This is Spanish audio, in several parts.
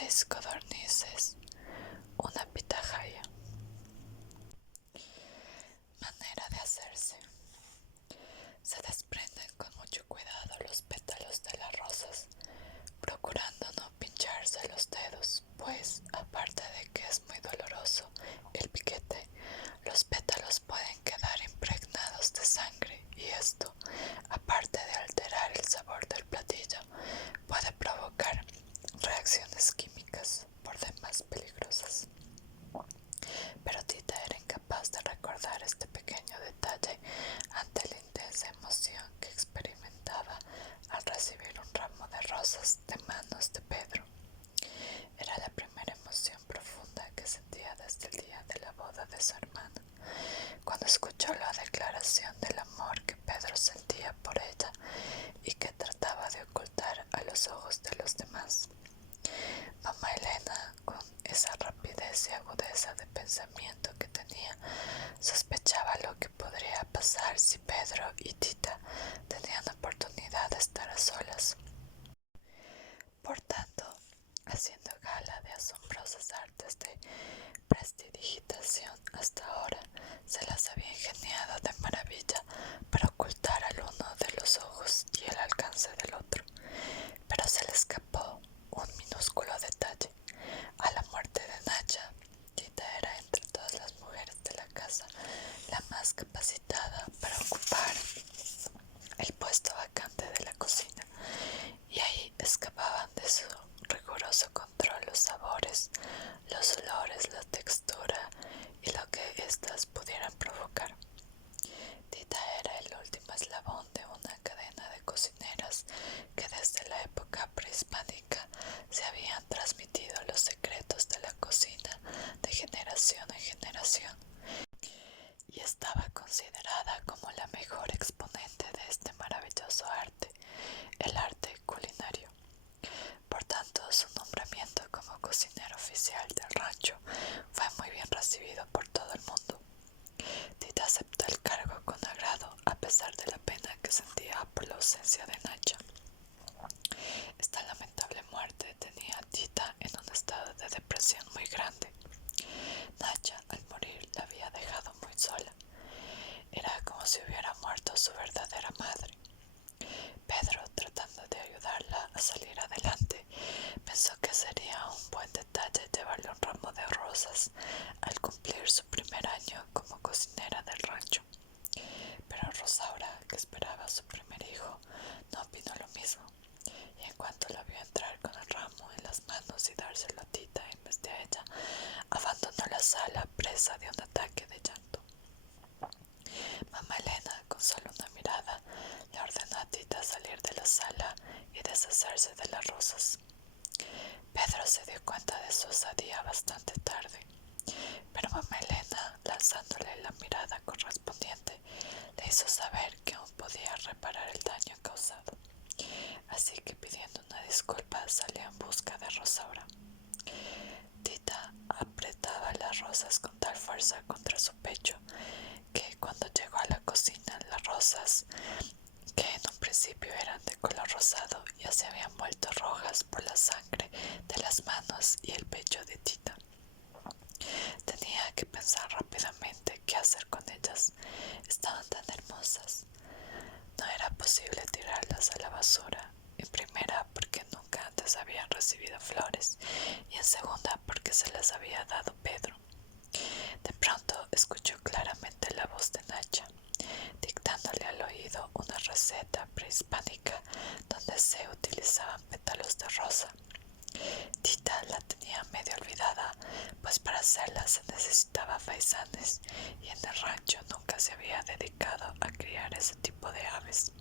6 codornices, una pitahaya. Manera de hacerse. Se desprenden con mucho cuidado los pétalos de las rosas, procurando no pincharse los dedos, pues, aparte de que es muy doloroso el piquete, los pétalos pueden quedar impregnados de sangre y esto, aparte de alterar el sabor del platillo, puede provocar reacciones químicas por demás peligrosas. Pero Tita era incapaz de recordar este pequeño detalle ante la intensa emoción que experimentaba al recibir un ramo de rosas de manos de Pedro. Era la primera emoción profunda que sentía desde el día de la boda de su hermana, cuando escuchó la declaración del amor que Pedro sentía por ella y que trataba de ocultar a los ojos de los demás. Mamá Elena, con esa rapidez y agudeza de pensamiento que tenía, sospechaba lo que podría pasar si Pedro y Tita tenían oportunidad de estar a solas. Por tanto, haciendo gala de asombrosas artes de prestidigitación hasta ahora, se las había ingeniado de maravilla para ocultar al uno de los ojos y el alcance del otro, pero se le escapó un minúsculo detalle. A la muerte de Nacha, Tita era entre todas las mujeres de la casa la más capacitada para ocupar el puesto vacante de la cocina, y ahí escapaban de su riguroso control los sabores, los olores, la textura y lo que éstas pudieran provocar. Tita era el último eslabón de una cadena de cocineras que desde la época prehispánica se habían transmitido los secretos de la cocina de generación en generación, y estaba considerada como la mejor exponente de este maravilloso arte, el arte culinario. Por tanto, su nombramiento como cocinero oficial del rancho fue muy bien recibido por todo el mundo. Tita aceptó el cargo con agrado, a pesar de la pena que sentía por la ausencia de Nacha. Esta lamentable muerte tenía a Tita en un estado de depresión muy grande. Nacha, al morir, la había dejado muy sola. Era como si hubiera muerto su verdadera madre. Pedro, tratando de ayudarla a salir adelante, pensó que sería un buen detalle llevarle un ramo de rosas al cumplir su primer año como cocinera del rancho. Pero Rosaura, que esperaba a su primer hijo, no opinó lo mismo, y en cuanto la vio entrar con el ramo en las manos y dárselo a Tita en vez de a ella, abandonó la sala presa de un ataque de llanto. Mamá Elena, con solo una mirada, le ordenó a Tita salir de la sala y deshacerse de las rosas. Pedro se dio cuenta de su osadía bastante tarde, pero mamá Elena, lanzándole la mirada correspondiente, le hizo saber que aún podía reparar el daño causado. Así que, pidiendo una disculpa, salió en busca de Rosaura. Tita apretaba las rosas con tal fuerza contra su pecho que cuando llegó a la cocina, las rosas, que en un principio eran de color rosado, ya se habían vuelto rojas por la sangre de las manos y el pecho de Tita. Tenía que pensar rápidamente qué hacer con ellas. Estaban tan hermosas. No era posible tirarlas a la basura, en primera porque nunca antes habían recibido flores y en segunda porque se las había dado Pedro. De pronto escuchó claramente la voz de Nacha, dictándole al oído una receta prehispánica donde se utilizaban pétalos de rosa. Tita la tenía medio olvidada, pues para hacerla se necesitaba faisanes y en el rancho nunca se había dedicado a criar ese tipo de aves.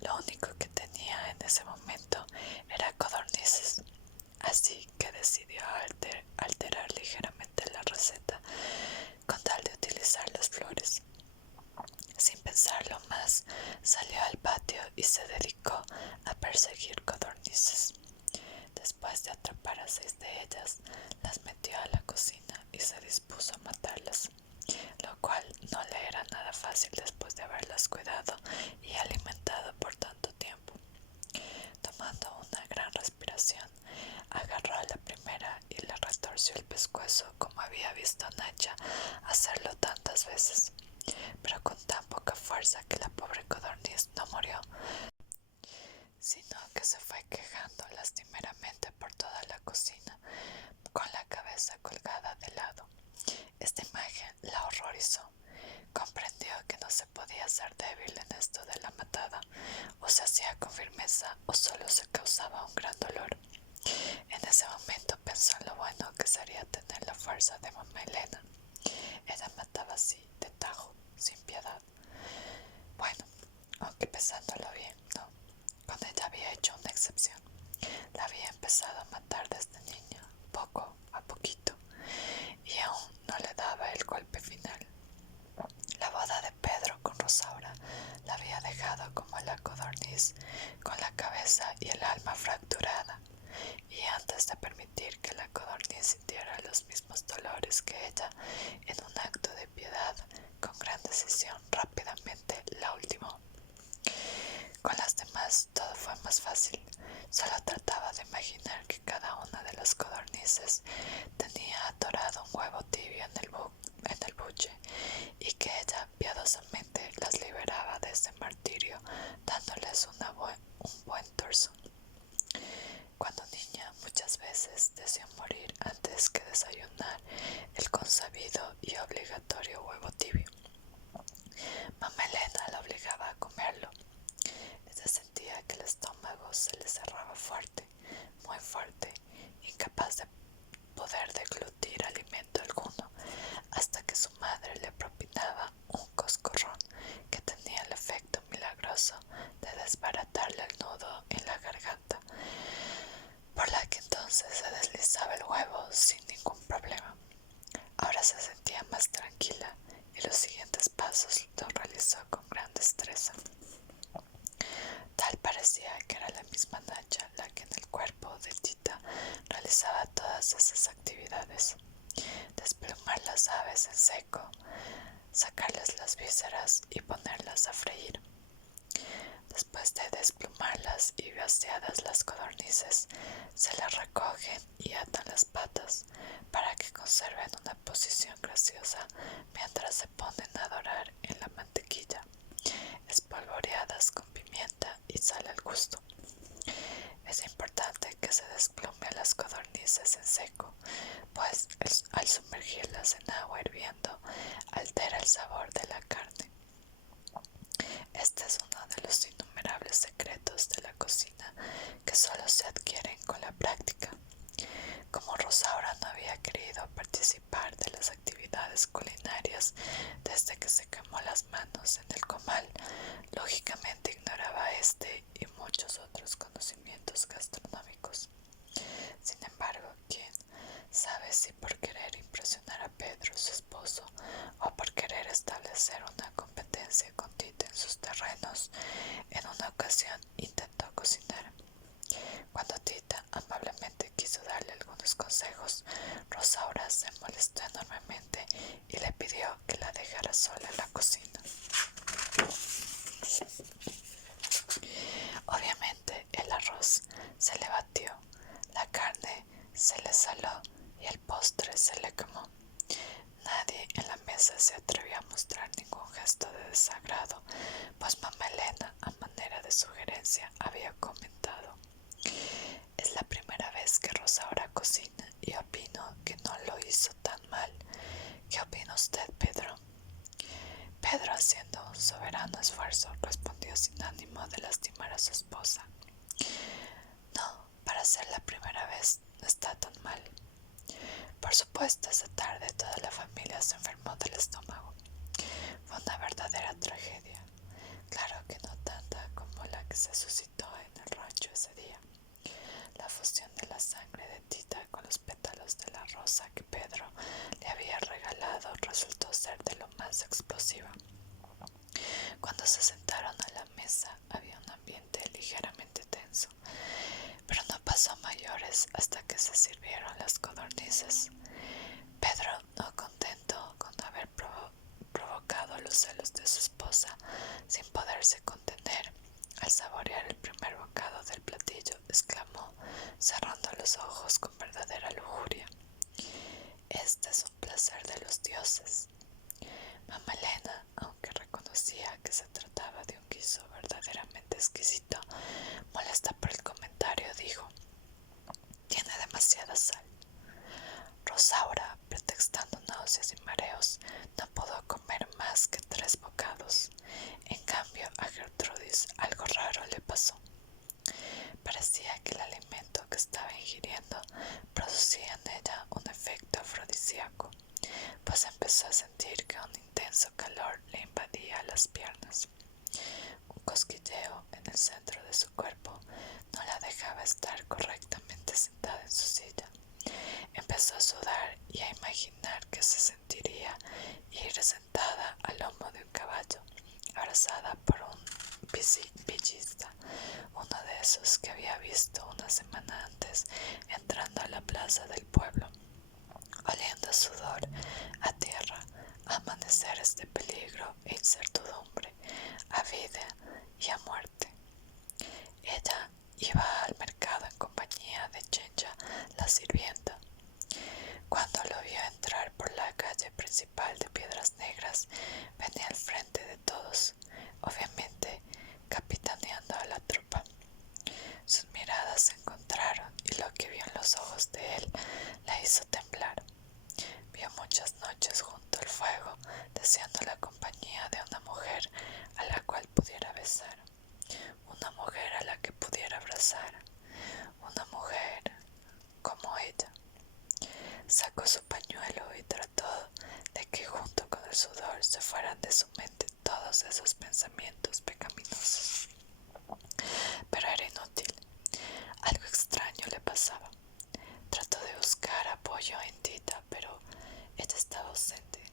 Lo único que tenía en ese momento era codornices, así que decidió alterar ligeramente la receta con tal de utilizar las flores. Sin pensarlo más, salió al patio y se dedicó a perseguir codornices. Después de atrapar a 6 de ellas, las metió a la cocina y se dispuso a matarlas, lo cual no le era nada fácil después de haberlas cuidado y alimentado por tanto tiempo. Tomando una gran torció el pescuezo como había visto a Nacha hacerlo tantas veces, pero con tan poca fuerza que la pobre codorniz no murió, sino que se fue quejando lastimeramente por toda la cocina, con la cabeza colgada de lado. Esta imagen la horrorizó. Comprendió que no se podía ser débil en esto de la matada, o se hacía con firmeza o solo se causaba un gran dolor. En ese momento pensó en lo bueno que sería tener la fuerza de mamá Elena. Ella mataba así, de tajo, sin piedad. Bueno, aunque pensándolo bien, no. Con ella había hecho una excepción. La había empezado a matar desde niña, poco a poquito, y aún no le daba el golpe final. La boda de Pedro con Rosaura la había dejado como la codorniz, con la cabeza y el alma fracturada, y antes de permitir que la codorniz sintiera los mismos dolores que ella, en un acto de piedad, con gran decisión, rápidamente la ultimó. Con las demás todo fue más fácil. Solo trataba de imaginar que cada una de las codornices tenía atorado un huevo tibio en el buche, y que ella piadosamente las liberaba de ese martirio, dándoles un buen torso. Cuando niña muchas veces deseó morir antes que desayunar el consabido y obligatorio huevo tibio. Mamá Elena la obligaba a comerlo. Ella sentía que el estómago se le cerraba fuerte, muy fuerte, incapaz de poder deglutir alimento alguno, hasta que su madre le propinaba un coscorrón que tenía el efecto milagroso de desbaratarle el nudo en la garganta, por la que entonces se deslizaba el huevo sin ningún problema. Ahora se sentía más tranquila y los siguientes pasos los realizó con gran destreza. Tal parecía que era la misma Nacha la que en el cuerpo de Tita realizaba todas esas actividades: desplumar las aves en seco, sacarles las vísceras y ponerlas a freír. Después de desplumarlas y vaciadas las codornices, se las recogen y atan las patas para que conserven una posición graciosa mientras se ponen a dorar en la mantequilla, espolvoreadas con pimienta y sal al gusto. Es importante que se desplume las codornices en seco, pues al sumergirlas en agua hirviendo altera el sabor de la carne. Este es uno de los innumerables secretos de la cocina que solo se adquieren con la práctica. Como Rosaura no había querido participar de las actividades culinarias desde que se quemó las manos en el comal, lógicamente ignoraba este y muchos otros conocimientos gastronómicos. Sin embargo, ¿quién sabe si por querer impresionar a Pedro, su esposo, o por querer establecer una competencia con Tita en sus terrenos, en una ocasión intentó cocinar? Cuando Tita amablemente quiso darle algunos consejos, Rosaura se molestó enormemente y le pidió que la dejara sola en la cocina. Obviamente el arroz se le batió, la carne se le saló y el postre se le quemó. Nadie en la mesa se atrevió a mostrar ningún gesto de desagrado, pues mamá Elena, a manera de sugerencia, había comentado: es la primera vez que Rosaura cocina y opino que no lo hizo tan mal. ¿Qué opina usted, Pedro? Pedro, haciendo un soberano esfuerzo, respondió sin ánimo de lastimar a su esposa: no, para ser la primera vez no está tan mal. Por supuesto, esa tarde toda la familia se enfermó del estómago. Fue una verdadera tragedia. Claro que no tanta como la que se suscitó en el rancho ese día. La fusión de la sangre de Tita con los pétalos de la rosa que Pedro le había regalado resultó ser de lo más explosiva. Cuando se sentaron a la mesa había un ambiente ligeramente tenso, pero no pasó a mayores hasta que se sirvieron las codornices. Pedro, no contento con haber provocado los celos de su esposa, sin poderse contener, al saborear el primer bocado del platillo, exclamó, cerrando los ojos con verdadera lujuria: este es un placer de los dioses. Mamá Elena, aunque reconocía que se trataba de un guiso verdaderamente exquisito, molesta por el comentario, dijo: tiene demasiada sal. Rosaura, pretextando náuseas y mareos, no pudo comer más que 3 bocados. En cambio, a Gertrudis algo raro le pasó. Parecía que el alimento que estaba ingiriendo producía en ella un efecto afrodisíaco, pues empezó a sentir que un intenso calor le invadía las piernas. Un cosquilleo en el centro de su cuerpo no la dejaba estar correctamente sentada en su silla. Empezó a sudar y a imaginar que se sentiría ir sentada al lomo de un caballo, abrazada por un villista, uno de esos que había visto una semana antes entrando a la plaza del pueblo, oliendo a sudor, a tierra, a amaneceres de peligro e incertidumbre, a vida y a muerte. Ella iba al mercado en compañía de Chencha, la sirvienta. Cuando lo vio entrar por la calle principal de Piedras Negras, venía al frente de todos, obviamente capitaneando a la tropa. Sus miradas se encontraron y lo que vio en los ojos de él la hizo temblar. Vio muchas noches junto al fuego, deseando la compañía de una mujer a la cual pudiera besar, una mujer a la que pudiera abrazar, una mujer como ella. Sacó su pañuelo y trató de que junto con el sudor se fueran de su mente todos esos pensamientos pecaminosos. Pero era inútil. Algo extraño le pasaba. Trató de buscar apoyo en Tita, pero ella estaba ausente.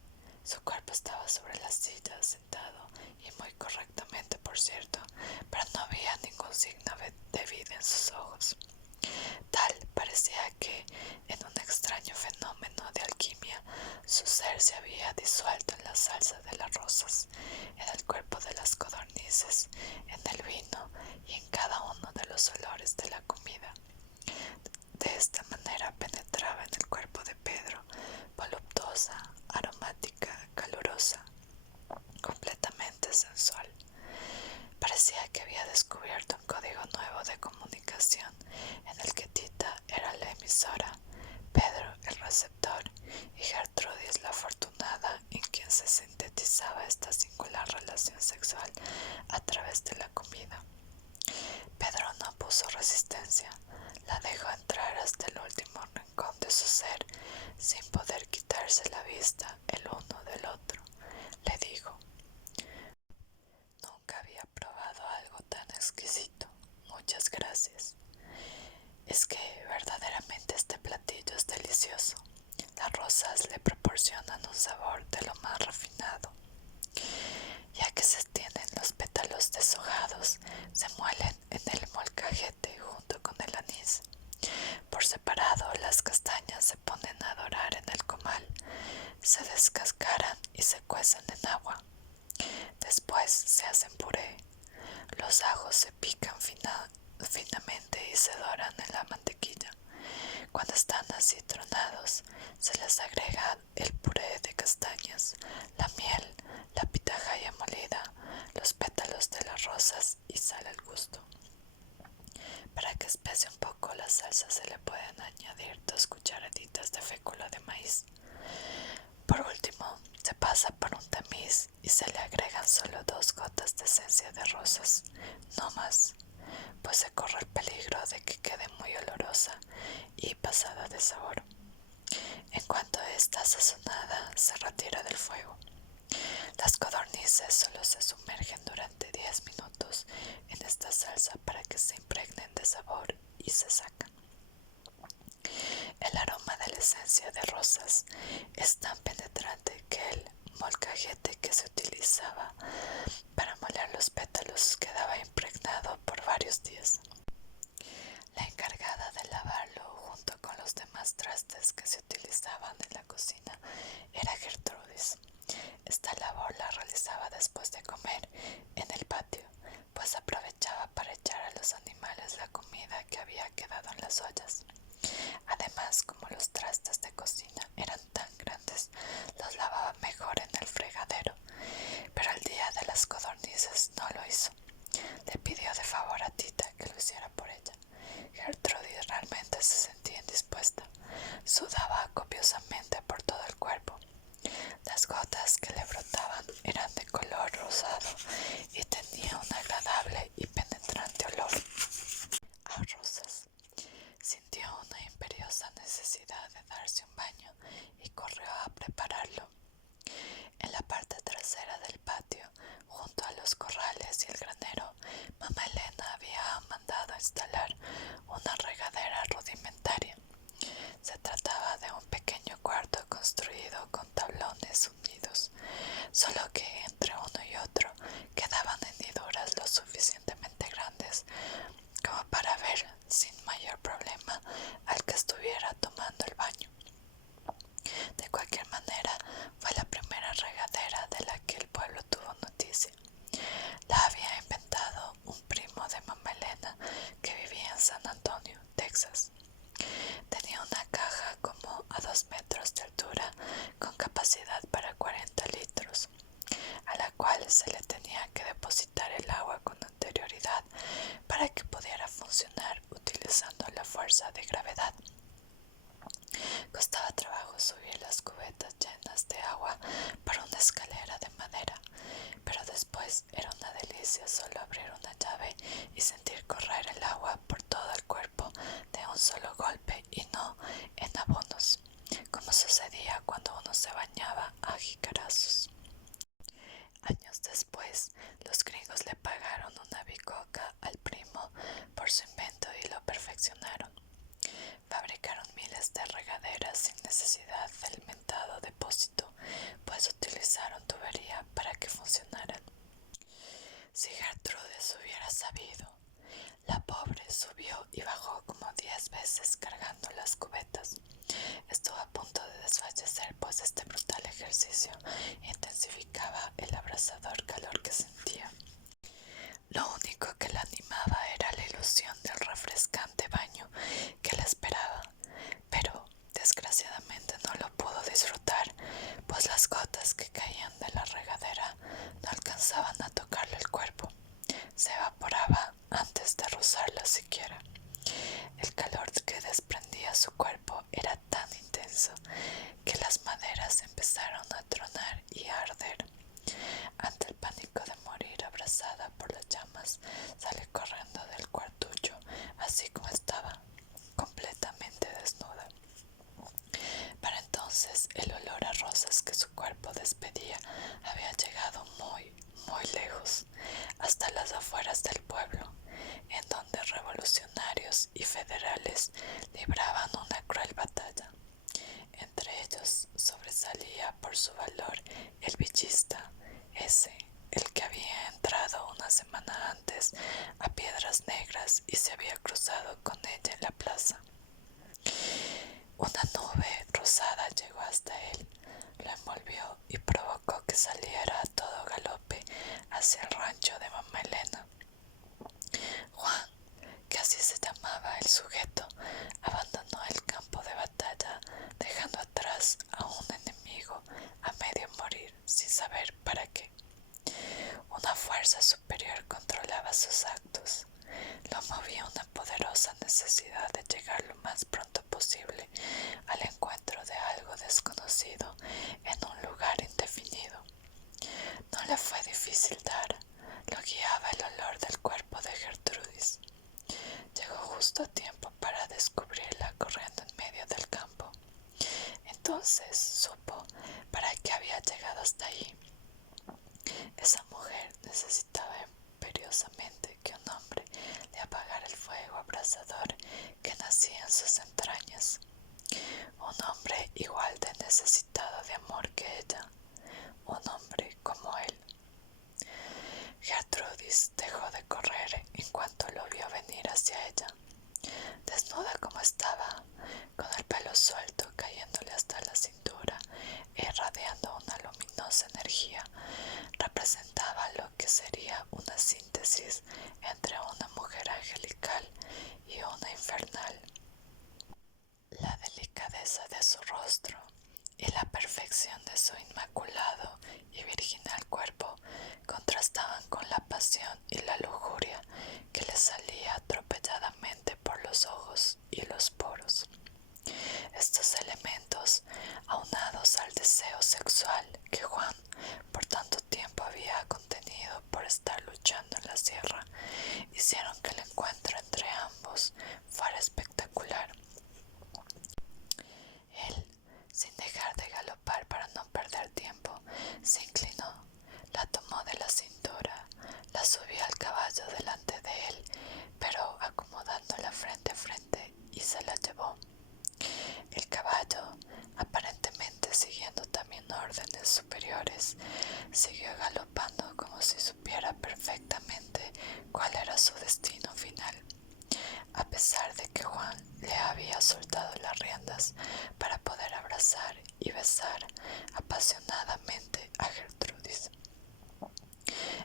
Su cuerpo estaba sobre la silla, sentado, y muy correctamente, por cierto, pero no había ningún signo de vida en sus ojos. Tal parecía que, en un extraño fenómeno de alquimia, su ser se había disuelto en la salsa de las rosas, en el cuerpo de las codornices, en el vino y en cada uno de los olores de la comida. De esta manera penetraba en el cuerpo de Pedro, voluptuosa, aromática, calurosa, completamente sensual. Parecía que había descubierto un código nuevo de comunicación en el que Tita era la emisora, Pedro el receptor y Gertrudis la afortunada en quien se sintetizaba esta singular relación sexual a través de la comida. Pedro no puso resistencia, la dejó entrar hasta el último rincón de su ser sin poder quitarse la vista el uno del otro. Le dijo: nunca había probado algo tan exquisito. Muchas gracias. Es que verdaderamente este platillo es delicioso. Las rosas le proporcionan un sabor de lo más refinado. Ya que se tienen los pétalos deshojados, se muelen en el molcajete junto con el anís. Por separado, las castañas se ponen a dorar en el comal, se descascaran y se cuecen en agua. Después se hacen puré. Los ajos se pican finamente y se doran en la mantequilla. Cuando están así tronados, se les agrega el puré de castañas, la miel, la pitahaya molida, los pétalos de las rosas y sal al gusto. Para que espese un poco la salsa se le pueden añadir 2 cucharaditas de fécula de maíz. Por último, se pasa por un tamiz y se le agregan solo 2 gotas de esencia de rosas, no más, pues se corre el peligro de que quede muy olorosa y pasada de sabor. En cuanto está sazonada, se retira del fuego. Las codornices solo se sumergen durante 10 minutos en esta salsa para que se impregnen de sabor y se sacan. El aroma de la esencia de rosas es tan penetrante que el molcajete que se utilizaba para moler los pétalos quedaba impregnado por varios días. La encargada de lavarlo junto con los demás trastes que se utilizaban en la cocina era Gertrudis. Esta labor la realizaba después de comer en el patio, pues aprovechaba para echar a los animales la comida que había quedado en las ollas. Además, como los trastes de cocina eran tan necesidad de darse un baño y corrió a prepararlo. En la parte trasera del patio, junto a los corrales y el granero, mamá Elena había mandado instalar una regadera rudimentaria. Se trataba de un pequeño cuarto construido con tablones hundidos, solo que entre uno y otro quedaban hendiduras lo suficientemente grandes como para ver sin mayor problema al que estuviera tomando el baño. De cualquier manera, fue la primera regadera de la que el pueblo tuvo noticia. La había inventado un primo de mamá Elena que vivía en San Antonio, Texas. Tenía una caja como a 2 metros de altura con capacidad para 40 litros, a la cual se le tenía que depositar el agua con anterioridad para que pudiera funcionar utilizando la fuerza de gravedad. Costaba trabajo subir las cubetas llenas de agua por una escalera de madera, pero después era una delicia solo abrir una llave y sentir correr el agua por todo el cuerpo de un solo golpe y no en abonos, como sucedía cuando uno se bañaba a jicarazos. Años después, los gringos le pagaron una bicoca al primo por su invento y lo perfeccionaron. Fabricaron miles de regaderas sin necesidad del mentado depósito, pues utilizaron tubería para que funcionaran. Si Gertrudis hubiera sabido, la pobre subió y bajó como 10 veces cargando las cubetas. Estuvo a punto de desfallecer, pues este brutal ejercicio intensificaba el abrasador calor que sentía. Lo único que la animaba era la ilusión del refrescante baño que la esperaba, pero desgraciadamente no lo pudo disfrutar, pues las gotas que caían de la regadera no alcanzaban a tocarle el cuerpo. Se evaporaba antes de rozarla siquiera. El calor que desprendía su cuerpo era tan intenso que las maderas empezaron a tronar y a arder. Ante el pánico de morir abrazada por las llamas, salió corriendo del cuartucho, así como estaba, completamente desnuda. Para entonces el olor a rosas que su cuerpo despedía había llegado muy, muy lejos, hasta las afueras del pueblo, en donde revolucionarios y federales libraban una cruel batalla. Entre ellos sobresalía por su valor el villista, ese, el que había entrado una semana antes a Piedras Negras y se había cruzado con ella en la plaza. Una nube rosada llegó hasta él, lo envolvió y provocó que saliera a todo galope hacia el rancho de mamá Elena. Juan, que así se llamaba el sujeto, abandonó el campo de batalla, dejando atrás a un enemigo a medio morir sin saber para qué. Una fuerza superior controlaba sus actos. Lo movía una poderosa necesidad de llegar lo más pronto posible al encuentro de algo desconocido en un lugar indefinido. No le fue difícil dar, lo guiaba el olor del cuerpo de Gertrudis. Llegó justo a tiempo para descubrirla corriendo en medio del campo. Entonces supo para qué había llegado hasta allí. Esa mujer necesitaba imperiosamente que un hombre le apagara el fuego abrasador que nacía en sus entrañas. Un hombre igual de necesitado de amor que ella. Un hombre como él. Gertrudis dejó de correr en cuanto lo vio venir hacia ella. Desnuda como estaba, con el pelo suelto cayéndole hasta la cintura e irradiando una luminosa energía, representaba lo que sería una síntesis entre una mujer angelical y una infernal. La delicadeza de su rostro y la perfección de su inmaculado y virginal cuerpo contrastaban con la pasión y la lujuria que le salía atropelladamente por los ojos y los poros. Estos elementos, aunados al deseo sexual que Juan por tanto tiempo había contenido por estar luchando en la sierra, hicieron que el encuentro entre ambos fuera espectacular. órdenes superiores, siguió galopando como si supiera perfectamente cuál era su destino final, a pesar de que Juan le había soltado las riendas para poder abrazar y besar apasionadamente a Gertrudis.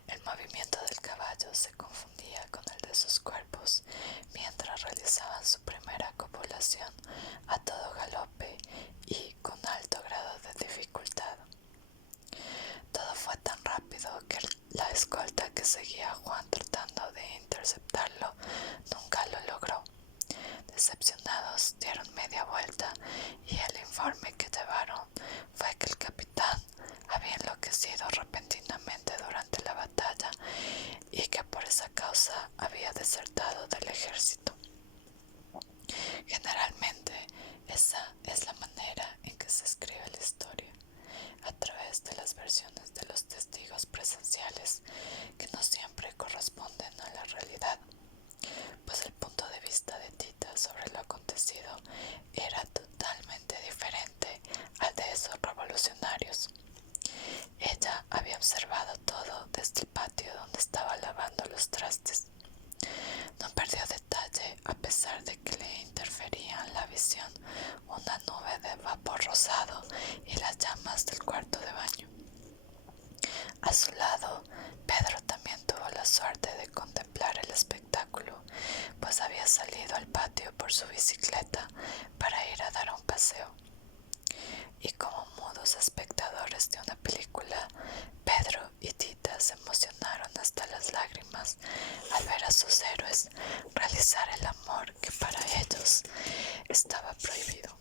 El movimiento del caballo se confundía con el de sus cuerpos mientras realizaban su primera copulación a todo galope y con alto grado de dificultad. Todo fue tan rápido que la escolta que seguía a Juan tratando de interceptarlo nunca lo logró. Decepcionados, dieron media vuelta y el informe que llevaron fue que el capitán había enloquecido repentinamente durante la batalla y que por esa causa había desertado del ejército. Generalmente, esa es la manera en que se escribe la historia, a través de las versiones de los testigos presenciales que no siempre corresponden a la realidad, pues el punto de vista de Tita sobre lo acontecido era totalmente diferente al de esos revolucionarios. Ella había observado todo desde el patio donde estaba lavando los trastes. No perdió detalle a pesar de que le interfería en la visión una nube de vapor rosado y las llamas del cuarto de baño. A su lado, Pedro también tuvo la suerte de contemplar el espectáculo, pues había salido al patio por su bicicleta para ir a dar un paseo. Y como mudos espectadores de una película, Pedro y Tita se emocionaron hasta las lágrimas al ver a sus héroes realizar el amor que para ellos estaba prohibido.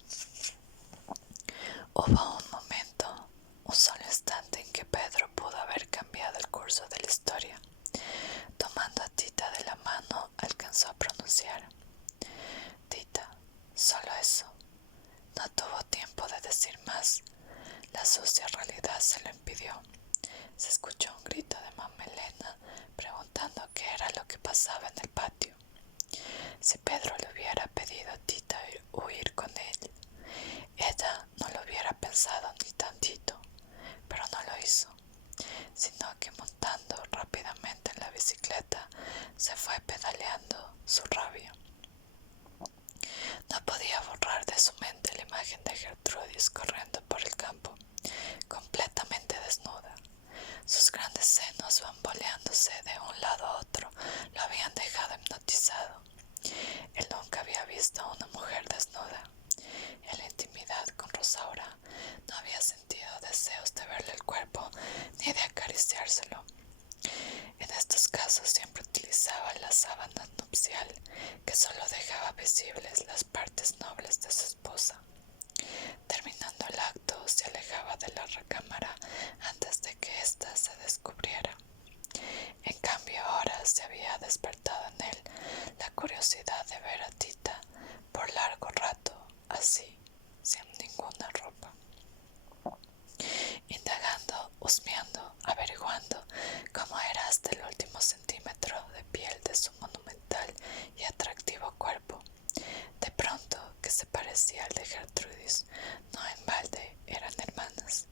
Hubo un momento, un solo instante en que Pedro pudo haber cambiado el curso de la historia. Tomando a Tita de la mano, alcanzó a pronunciar: Tita, solo eso. No tuvo tiempo de decir más. La sucia realidad se lo impidió. Se escuchó un grito de mamá Elena preguntando qué era lo que pasaba en el patio. Si Pedro le hubiera pedido a Tita huir con él, ella no lo hubiera pensado ni tantito, pero no lo hizo, sino que montando rápidamente en la bicicleta se fue pedaleando su rabia. No podía borrar de su mente la imagen de Gertrudis corriendo por el campo, completamente desnuda. Sus grandes senos bamboleándose de un lado a otro lo habían dejado hipnotizado. Él nunca había visto a una mujer desnuda. En la intimidad con Rosaura no había sentido deseos de verle el cuerpo ni de acariciárselo. En estos casos siempre utilizaba la sábana nupcial que solo dejaba visibles las partes nobles de su esposa. Terminando el acto, se alejaba de la recámara antes de que ésta se descubriera. En cambio, ahora se había despertado en él la curiosidad de ver a Tita por largo rato, así, sin ninguna ropa. Indagando, husmeando, averiguando cómo era hasta el último centímetro de piel de su monumental y atractivo cuerpo, de pronto, que se parecía al de Gertrudis, no en balde eran hermanas.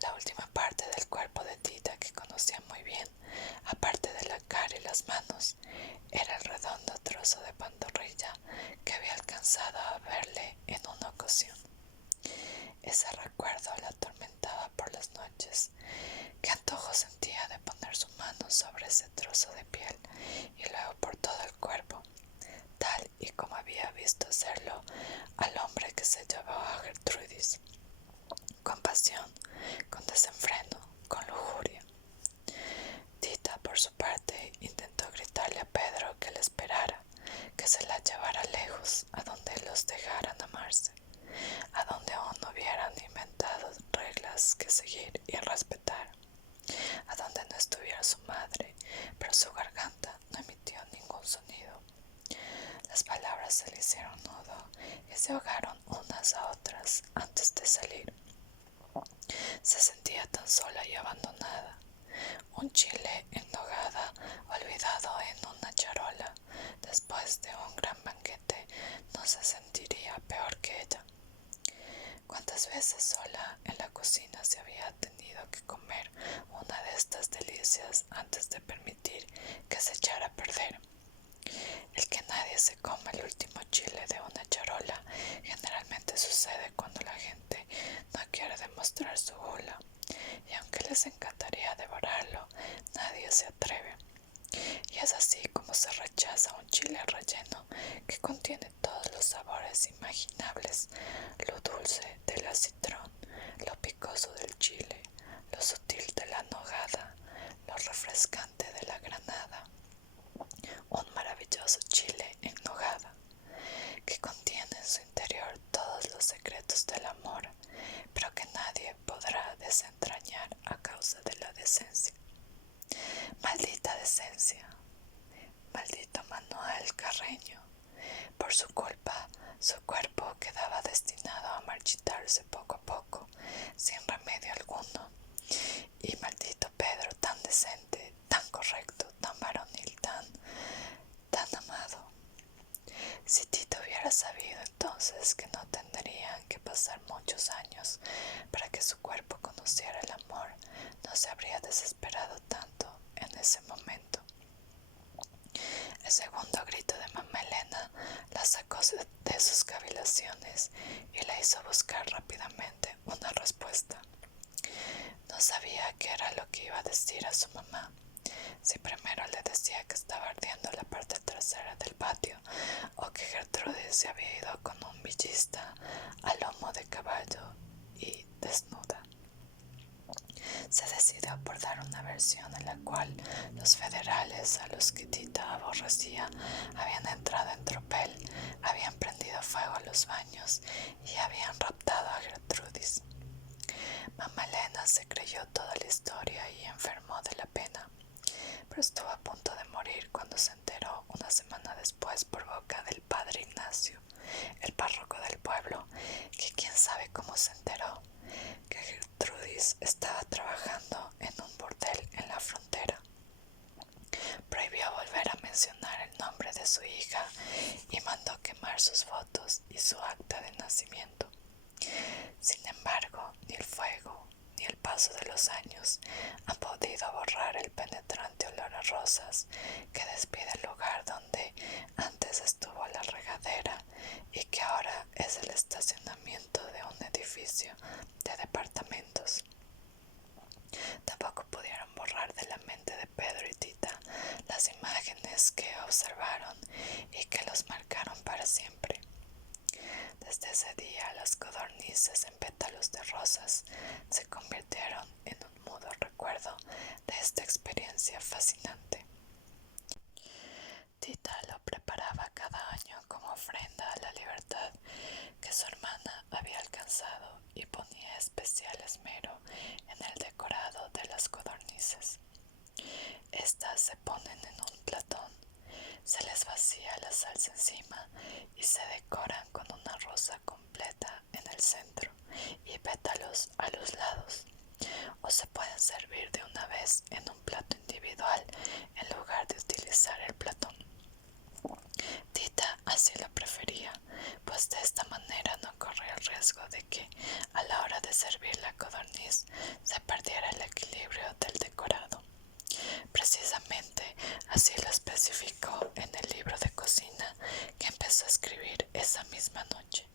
La última parte del cuerpo de Tita que conocía muy bien, aparte de la cara y las manos, era el redondo trozo de pantorrilla que había alcanzado a verle en una ocasión. Ese recuerdo la atormentaba por las noches. Qué antojo sentía de poner su mano sobre ese trozo de piel y luego por todo el cuerpo, tal y como había visto hacerlo al hombre que se llevó a Gertrudis, con pasión, con desenfreno, con lujuria. Tita, por su parte, intentó gritarle a Pedro que le esperara, que se la llevara lejos, a donde los dejaran amarse, a donde aún no hubieran inventado reglas que seguir y respetar, a donde no estuviera su madre, pero su garganta no emitió ningún sonido. Las palabras se le hicieron nudo y se ahogaron unas a otras antes de salir. Se sentía tan sola y abandonada. Un chile en nogada olvidado en una charola después de un gran banquete no se sentiría peor que ella. Cuántas ¿Cuántas veces sola en la cocina se había tenido que comer una de estas delicias antes de permitir que se echara a perder? El que nadie se coma el último chile de una charola generalmente sucede cuando la gente no quiere demostrar su gula, y aunque les encantaría devorarlo, nadie se atreve. Y es así como se rechaza un chile relleno que contiene todos los sabores imaginables: lo dulce del acitrón, lo picoso del chile, lo sutil de la nogada, lo refrescante de la granada. Un maravilloso chile en nogada que contiene en su interior todos los secretos del amor, pero que nadie podrá desentrañar a causa de la decencia. Maldita decencia, maldito Manuel Carreño. Por su culpa, su cuerpo quedaba destinado a marchitarse poco a poco, sin remedio alguno. Y maldito Pedro, tan decente, tan correcto, tan varonil, tan amado. Si Tito hubiera sabido entonces que no tendrían que pasar muchos años para que su cuerpo conociera el amor, no se habría desesperado tanto en ese momento. El segundo grito de mamá Elena la sacó de sus cavilaciones y la hizo buscar rápidamente una respuesta. No sabía qué era lo que iba a decir a su mamá. Si primero le decía que estaba ardiendo la parte trasera del patio, o que Gertrudis se había ido con un villista a lomo de caballo y desnuda. Se decidió por dar una versión en la cual los federales, a los que Tita aborrecía, habían entrado en tropel, habían prendido fuego a los baños y habían raptado a Gertrudis. Mamá Elena se creyó toda la historia y enfermó de la pena, pero estuvo a punto de morir cuando se enteró una semana después por boca del padre Ignacio, el párroco del pueblo, que quién sabe cómo se enteró, que Gertrudis estaba trabajando en un burdel en la frontera. Prohibió volver a mencionar el nombre de su hija y mandó quemar sus fotos y su acta de nacimiento. Sin embargo, ni el fuego ni el paso de los años han podido borrar el penetrante olor a rosas que despide el lugar donde antes estuvo la regadera y que ahora es el estacionamiento de un edificio de departamentos. Tampoco pudieron borrar de la mente de Pedro y Tita las imágenes que observaron y que los marcaron para siempre. Desde ese día las codornices en pétalos de rosas se convirtieron en un mudo recuerdo de esta experiencia fascinante. Tita lo preparaba cada año como ofrenda a la libertad que su hermana había alcanzado y ponía especial esmero en el decorado de las codornices. Estas se ponen en un platón, se les vacía la salsa encima y se decoran con una rosa completa en el centro y pétalos a los lados, o se pueden servir de una vez en un plato individual en lugar de utilizar el platón. Tita así lo prefería, pues de esta manera no corría el riesgo de que a la hora de servir la codorniz se perdiera el equilibrio del decorado. Precisamente así lo especificó en el libro de cocina que empezó a escribir esa misma noche,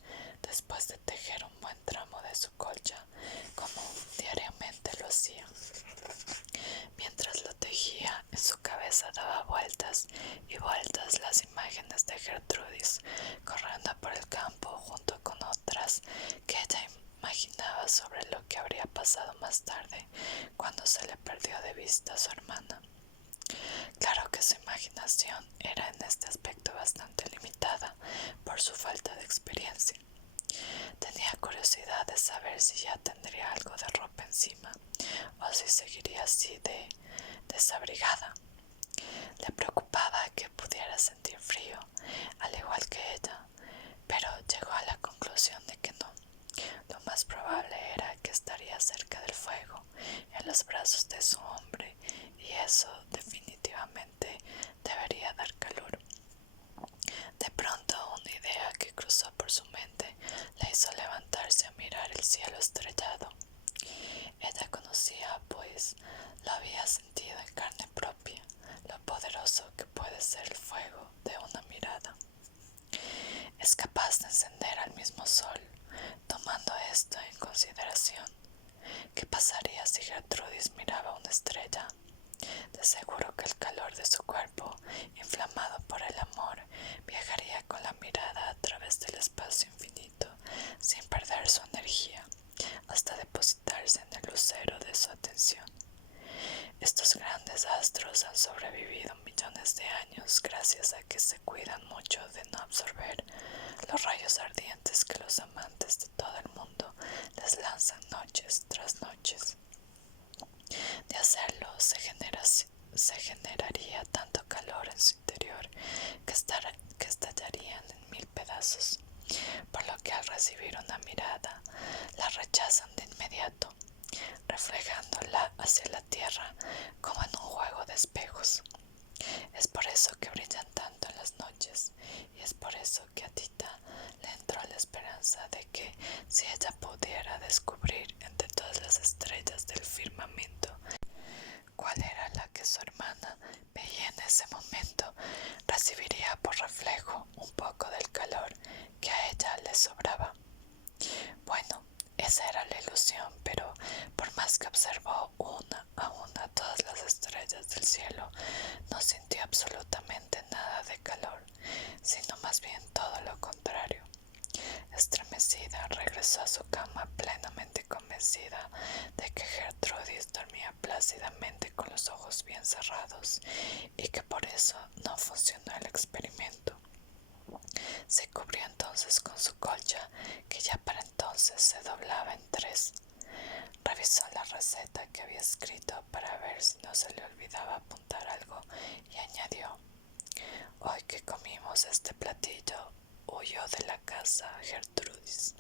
después de tejer un buen tramo de su colcha, como diariamente lo hacía. Mientras lo tejía, en su cabeza daba vueltas y vueltas las imágenes de Gertrudis corriendo por el campo junto con otras que ella imaginaba sobre lo que habría pasado más tarde cuando se le perdió de vista a su hermana. Claro que su imaginación era en este aspecto bastante limitada por su falta de experiencia. Tenía curiosidad de saber si ya tendría algo de ropa encima o si seguiría así de desabrigada. Le preocupaba que pudiera sentir frío, al igual que ella, pero llegó a la conclusión de que no. Lo más probable era que estaría cerca del fuego, en los brazos de su hombre, y eso definitivamente debería dar calor. De pronto una idea que cruzó por su mente la hizo levantarse a mirar el cielo estrellado. Ella conocía, pues lo había sentido en carne propia, lo poderoso que puede ser el fuego de una mirada. Es capaz de encender al mismo sol. Tomando esto en consideración, ¿qué pasaría si Gertrudis miraba una estrella? De seguro que el calor de su cuerpo, inflamado por el amor, viajaría con la mirada a través del espacio infinito, sin perder su energía, hasta depositarse en el lucero de su atención. Estos grandes astros han sobrevivido millones de años gracias a que se cuidan mucho de no absorber los rayos ardientes que los amantes de todo el mundo les lanzan noches tras noches. De hacerlo se generaría tanto calor en su interior que estallarían en mil pedazos, por lo que al recibir una mirada la rechazan de inmediato, reflejándola hacia la tierra como en un juego de espejos. Es por eso que brillan tanto en las noches, y es por eso que a Tita le entró la esperanza de que si ella pudiera descubrir entre todas las estrellas del firmamento cuál era la que su hermana veía en ese momento, recibiría por reflejo un poco del calor que a ella le sobraba. Bueno, esa era la ilusión, pero por más que observó una a una todas las estrellas del cielo, no sintió absolutamente nada de calor, sino más bien todo lo contrario. Estremecida, regresó a su cama plenamente convencida de que Gertrudis dormía plácidamente con los ojos bien cerrados y que por eso no funcionó el experimento. Se cubrió entonces con su colcha, que ya para entonces se doblaba en tres. Revisó la receta que había escrito para ver si no se le olvidaba apuntar algo y añadió: hoy que comimos este platillo, huyó de la casa Gertrudis.